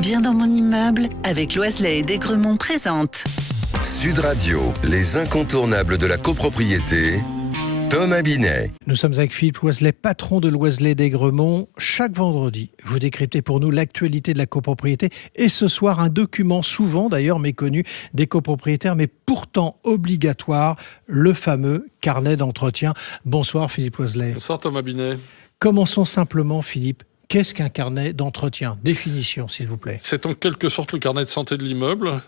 Bien dans mon immeuble, avec Loiselet et Desgremont présente. Sud Radio, les incontournables de la copropriété, Thomas Binet. Nous sommes avec Philippe Loiselet, patron de Loiselet Desgremont. Chaque vendredi, vous décryptez pour nous l'actualité de la copropriété et ce soir, un document souvent d'ailleurs méconnu des copropriétaires, mais pourtant obligatoire, le fameux carnet d'entretien. Bonsoir Philippe Loiselet. Bonsoir Thomas Binet. Commençons simplement Philippe. Qu'est-ce qu'un carnet d'entretien ? Définition s'il vous plaît. C'est en quelque sorte le carnet de santé de l'immeuble.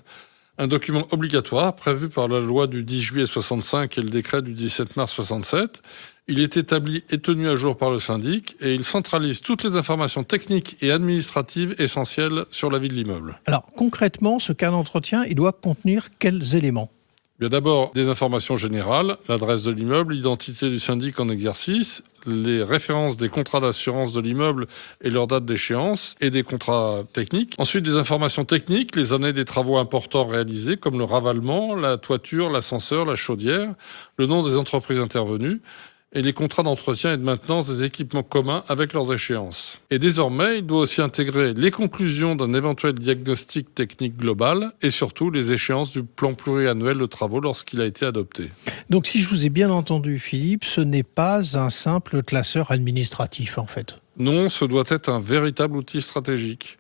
Un document obligatoire prévu par la loi du 10 juillet 65 et le décret du 17 mars 67. Il est établi et tenu à jour par le syndic et il centralise toutes les informations techniques et administratives essentielles sur la vie de l'immeuble. Alors concrètement, ce carnet d'entretien, il doit contenir quels éléments ? Bien d'abord, des informations générales, l'adresse de l'immeuble, l'identité du syndic en exercice, les références des contrats d'assurance de l'immeuble et leur date d'échéance et des contrats techniques. Ensuite, des informations techniques, les années des travaux importants réalisés comme le ravalement, la toiture, l'ascenseur, la chaudière, le nom des entreprises intervenues et les contrats d'entretien et de maintenance des équipements communs avec leurs échéances. Et désormais, il doit aussi intégrer les conclusions d'un éventuel diagnostic technique global et surtout les échéances du plan pluriannuel de travaux lorsqu'il a été adopté. Donc si je vous ai bien entendu Philippe, ce n'est pas un simple classeur administratif en fait. Non, ce doit être un véritable outil stratégique.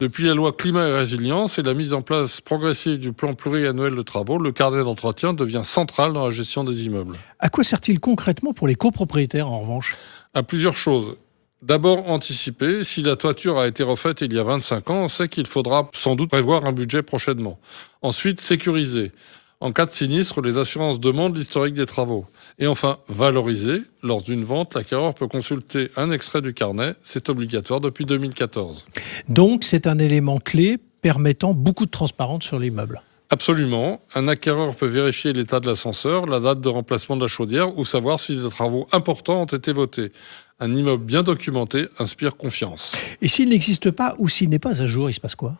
Depuis la loi climat et résilience et la mise en place progressive du plan pluriannuel de travaux, le carnet d'entretien devient central dans la gestion des immeubles. À quoi sert-il concrètement pour les copropriétaires en revanche ? À plusieurs choses. D'abord, anticiper. Si la toiture a été refaite il y a 25 ans, on sait qu'il faudra sans doute prévoir un budget prochainement. Ensuite, sécuriser. En cas de sinistre, les assurances demandent l'historique des travaux. Et enfin, valoriser. Lors d'une vente, l'acquéreur peut consulter un extrait du carnet. C'est obligatoire depuis 2014. Donc, c'est un élément clé permettant beaucoup de transparence sur l'immeuble. Absolument. Un acquéreur peut vérifier l'état de l'ascenseur, la date de remplacement de la chaudière ou savoir si des travaux importants ont été votés. Un immeuble bien documenté inspire confiance. Et s'il n'existe pas ou s'il n'est pas à jour, il se passe quoi ?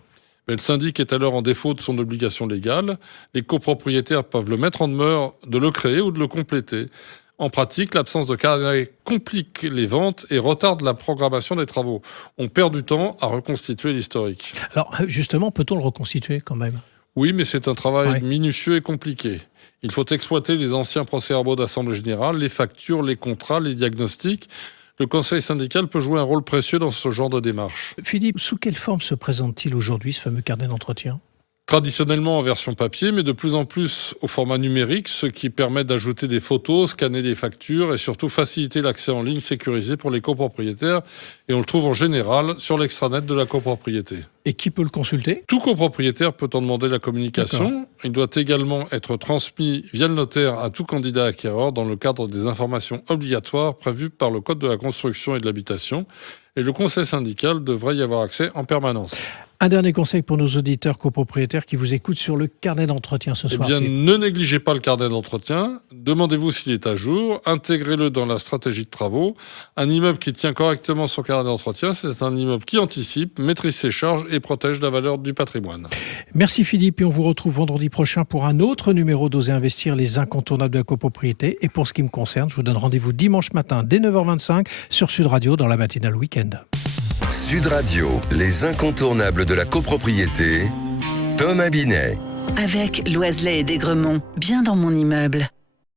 Mais le syndic est alors en défaut de son obligation légale. Les copropriétaires peuvent le mettre en demeure de le créer ou de le compléter. En pratique, l'absence de carnet complique les ventes et retarde la programmation des travaux. On perd du temps à reconstituer l'historique. Alors justement, peut-on le reconstituer quand même ? Oui, mais c'est un travail Ouais. minutieux et compliqué. Il faut exploiter les anciens procès-verbaux d'assemblée générale, les factures, les contrats, les diagnostics. Le conseil syndical peut jouer un rôle précieux dans ce genre de démarche. Philippe, sous quelle forme se présente-t-il aujourd'hui ce fameux carnet d'entretien ? Traditionnellement en version papier, mais de plus en plus au format numérique, ce qui permet d'ajouter des photos, scanner des factures et surtout faciliter l'accès en ligne sécurisé pour les copropriétaires. Et on le trouve en général sur l'extranet de la copropriété. Et qui peut le consulter ? Tout copropriétaire peut en demander la communication. Il doit également être transmis via le notaire à tout candidat acquéreur dans le cadre des informations obligatoires prévues par le Code de la construction et de l'habitation. Et le conseil syndical devrait y avoir accès en permanence. Un dernier conseil pour nos auditeurs copropriétaires qui vous écoutent sur le carnet d'entretien ce soir. Eh bien, Philippe. ne négligez pas le carnet d'entretien. Demandez-vous s'il est à jour. Intégrez-le dans la stratégie de travaux. Un immeuble qui tient correctement son carnet d'entretien, c'est un immeuble qui anticipe, maîtrise ses charges et protège la valeur du patrimoine. Merci Philippe et on vous retrouve vendredi prochain pour un autre numéro d'Oser Investir, les incontournables de la copropriété. Et pour ce qui me concerne, je vous donne rendez-vous dimanche matin dès 9h25 sur Sud Radio dans la matinale week-end. Sud Radio, les incontournables de la copropriété, Thomas Binet. Avec Loiselet et Desgremont, bien dans mon immeuble.